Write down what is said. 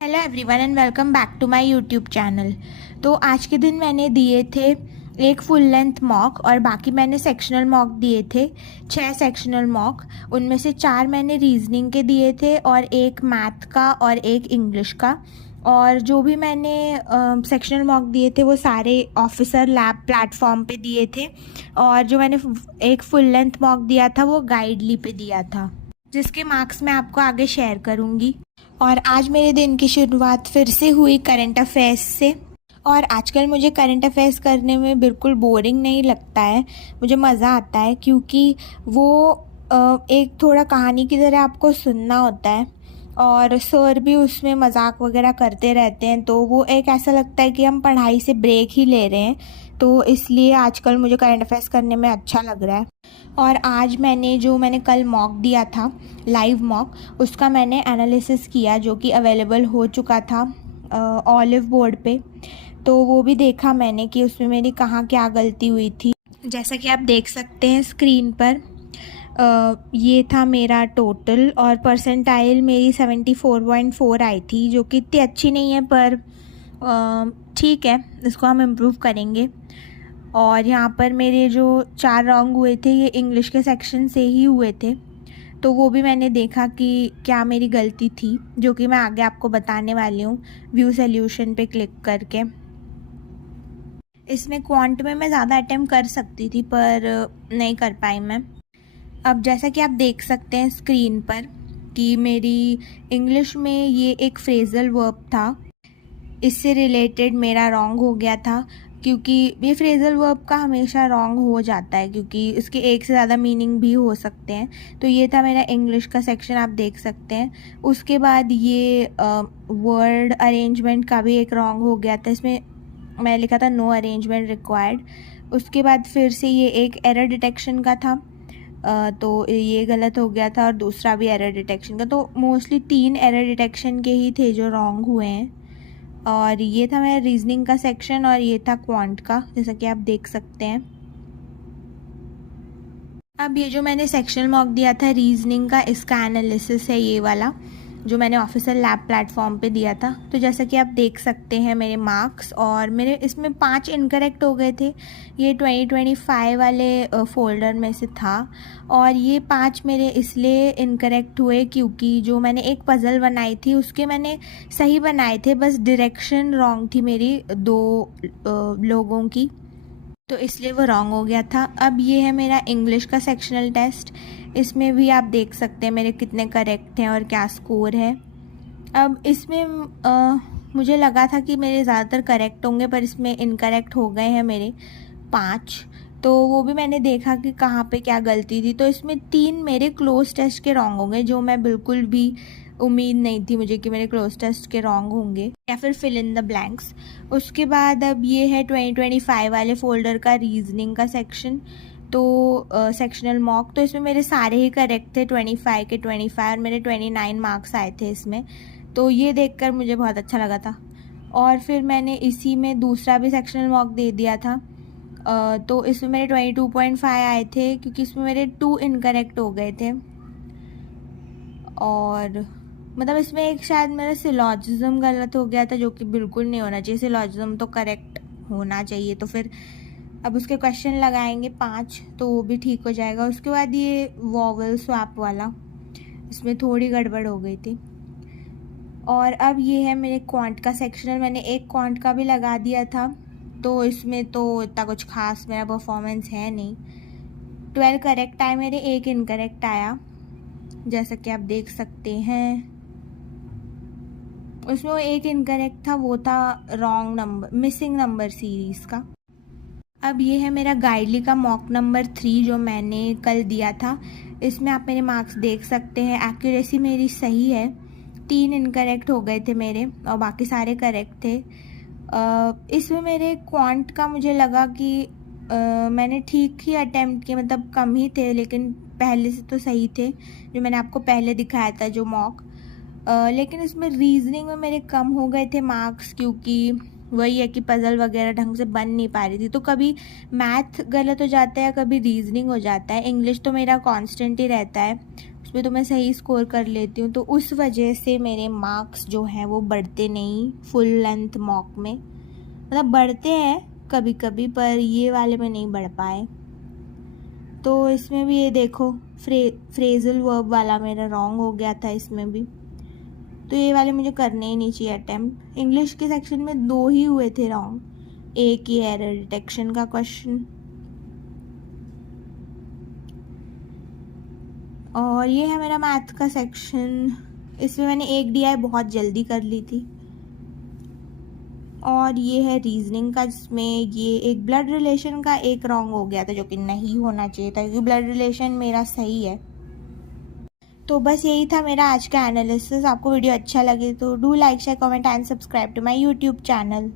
Hello everyone and welcome back to my YouTube channel. तो आज के दिन मैंने दिए थे एक फुल लेंथ मॉक और बाकी मैंने सेक्शनल मॉक दिए थे 6 सेक्शनल मॉक। उनमें से 4 मैंने रीजनिंग के दिए थे और एक मैथ का और एक इंग्लिश का। और जो भी मैंने सेक्शनल मॉक दिए थे वो सारे ऑफिसर लैब प्लेटफॉर्म पे दिए थे और जो मैंने एक फुल लेंथ मॉक दिया था वो गाइडली पे दिया था, जिसके मार्क्स मैं आपको आगे शेयर करूँगी। और आज मेरे दिन की शुरुआत फिर से हुई करंट अफेयर्स से। और आजकल मुझे करंट अफेयर्स करने में बिल्कुल बोरिंग नहीं लगता है, मुझे मज़ा आता है क्योंकि वो एक थोड़ा कहानी की तरह आपको सुनना होता है और सर भी उसमें मजाक वगैरह करते रहते हैं, तो वो एक ऐसा लगता है कि हम पढ़ाई से ब्रेक ही ले रहे हैं। तो इसलिए आजकल मुझे करंट अफेयर्स करने में अच्छा लग रहा है। और आज मैंने कल मॉक दिया था लाइव मॉक, उसका मैंने एनालिसिस किया जो कि अवेलेबल हो चुका था ऑलिव बोर्ड पे। तो वो भी देखा मैंने कि उसमें मेरी कहाँ क्या गलती हुई थी। जैसा कि आप देख सकते हैं स्क्रीन पर, ये था मेरा टोटल और परसेंटाइल मेरी 74.4 आई थी, जो कि इतनी अच्छी नहीं है पर ठीक है, इसको हम इम्प्रूव करेंगे। और यहाँ पर मेरे जो 4 रॉन्ग हुए थे ये इंग्लिश के सेक्शन से ही हुए थे, तो वो भी मैंने देखा कि क्या मेरी गलती थी, जो कि मैं आगे आपको बताने वाली हूँ व्यू सॉल्यूशन पे क्लिक करके। इसमें क्वांट में मैं ज़्यादा अटेम्प्ट कर सकती थी पर नहीं कर पाई मैं। अब जैसा कि आप देख सकते हैं स्क्रीन पर कि मेरी इंग्लिश में ये एक फ्रेजल वर्ब था, इससे रिलेटेड मेरा रॉन्ग हो गया था क्योंकि ये फ्रेजल वर्ब का हमेशा रॉन्ग हो जाता है क्योंकि इसके एक से ज़्यादा मीनिंग भी हो सकते हैं। तो ये था मेरा इंग्लिश का सेक्शन, आप देख सकते हैं। उसके बाद ये वर्ड अरेंजमेंट का भी एक रॉन्ग हो गया था, इसमें मैं लिखा था नो अरेंजमेंट रिक्वायर्ड। उसके बाद फिर से ये एक एरर डिटेक्शन का था, तो ये गलत हो गया था और दूसरा भी एरर डिटेक्शन का। तो मोस्टली 3 एरर डिटेक्शन के ही थे जो रॉन्ग हुए हैं। और ये था मेरा रीजनिंग का सेक्शन और ये था क्वांट का, जैसा कि आप देख सकते हैं। अब ये जो मैंने सेक्शनल मॉक दिया था रीजनिंग का, इसका एनालिसिस है ये वाला जो मैंने ऑफिशियल लैब प्लेटफॉर्म पे दिया था। तो जैसा कि आप देख सकते हैं मेरे मार्क्स, और मेरे इसमें 5 इनकरेक्ट हो गए थे। ये 2025 वाले फोल्डर में से था और ये 5 मेरे इसलिए इनकरेक्ट हुए क्योंकि जो मैंने एक पज़ल बनाई थी उसके मैंने सही बनाए थे, बस डायरेक्शन रॉन्ग थी मेरी 2 लोगों की, तो इसलिए वो रॉन्ग हो गया था। अब ये है मेरा इंग्लिश का सेक्शनल टेस्ट, इसमें भी आप देख सकते हैं मेरे कितने करेक्ट हैं और क्या स्कोर है। अब इसमें मुझे लगा था कि मेरे ज़्यादातर करेक्ट होंगे पर इसमें इनकरेक्ट हो गए हैं मेरे 5, तो वो भी मैंने देखा कि कहाँ पे क्या गलती थी। तो इसमें 3 मेरे क्लोज टेस्ट के रॉन्ग होंगे, जो मैं बिल्कुल भी उम्मीद नहीं थी मुझे कि मेरे क्लोज टेस्ट के रॉन्ग होंगे, या फिर फिल इन द ब्लैंक्स। उसके बाद अब ये है 2025 वाले फोल्डर का रीजनिंग का सेक्शन, तो सेक्शनल मॉक। तो इसमें मेरे सारे ही करेक्ट थे, 25 के 25 और मेरे 29 मार्क्स आए थे इसमें, तो ये देखकर मुझे बहुत अच्छा लगा था। और फिर मैंने इसी में दूसरा भी सेक्शनल मॉक दे दिया था, तो इसमें मेरे 22.5 आए थे क्योंकि इसमें मेरे 2 इनकरेक्ट हो गए थे। और मतलब इसमें एक शायद मेरा सिलॉजिज्म गलत हो गया था, जो कि बिल्कुल नहीं होना चाहिए, सिलॉजिज्म तो करेक्ट होना चाहिए। तो फिर अब उसके क्वेश्चन लगाएंगे 5, तो वो भी ठीक हो जाएगा। उसके बाद ये वॉवल स्वैप वाला, इसमें थोड़ी गड़बड़ हो गई थी। और अब ये है मेरे क्वांट का सेक्शनल, मैंने एक क्वांट का भी लगा दिया था, तो इसमें तो इतना कुछ खास मेरा परफॉर्मेंस है नहीं। 12 करेक्ट आए मेरे, 1 इनकरेक्ट आया, जैसा कि आप देख सकते हैं। उसमें वो 1 इनकरेक्ट था, वो था wrong number, missing number series का। अब ये है मेरा गाइडली का मॉक नंबर 3 जो मैंने कल दिया था। इसमें आप मेरे मार्क्स देख सकते हैं, एक्यूरेसी मेरी सही है, 3 इनकरेक्ट हो गए थे मेरे और बाकी सारे करेक्ट थे। इसमें मेरे क्वांट का मुझे लगा कि मैंने ठीक ही अटेम्प्ट किए, मतलब कम ही थे लेकिन पहले से तो सही थे, जो मैंने आपको पहले दिखाया था जो मॉक। लेकिन इसमें रीजनिंग में मेरे कम हो गए थे मार्क्स क्योंकि वही है कि पज़ल वगैरह ढंग से बन नहीं पा रही थी, तो कभी मैथ गलत हो जाता है, कभी रीजनिंग हो जाता है। इंग्लिश तो मेरा कांस्टेंट ही रहता है, सब्जेक्ट्स में तो मैं सही स्कोर कर लेती हूँ, तो उस वजह से मेरे मार्क्स जो हैं वो बढ़ते नहीं फुल लेंथ मॉक में। मतलब बढ़ते हैं कभी कभी, पर ये वाले में नहीं बढ़ पाए। तो इसमें भी ये देखो फ्रेजल वर्ब वाला मेरा रॉन्ग हो गया था इसमें भी, तो ये वाले मुझे करने ही नहीं चाहिए अटेम्प्ट। इंग्लिश के सेक्शन में 2 ही हुए थे रॉन्ग, एक ही एरर डिटेक्शन का क्वेश्चन। और ये है मेरा मैथ का सेक्शन, इसमें मैंने एक DI बहुत जल्दी कर ली थी। और ये है रीजनिंग का, जिसमें ये एक ब्लड रिलेशन का एक रॉन्ग हो गया था, जो कि नहीं होना चाहिए था क्योंकि ब्लड रिलेशन मेरा सही है। तो बस यही था मेरा आज का एनालिसिस। आपको वीडियो अच्छा लगे तो do like share comment and subscribe to my YouTube channel.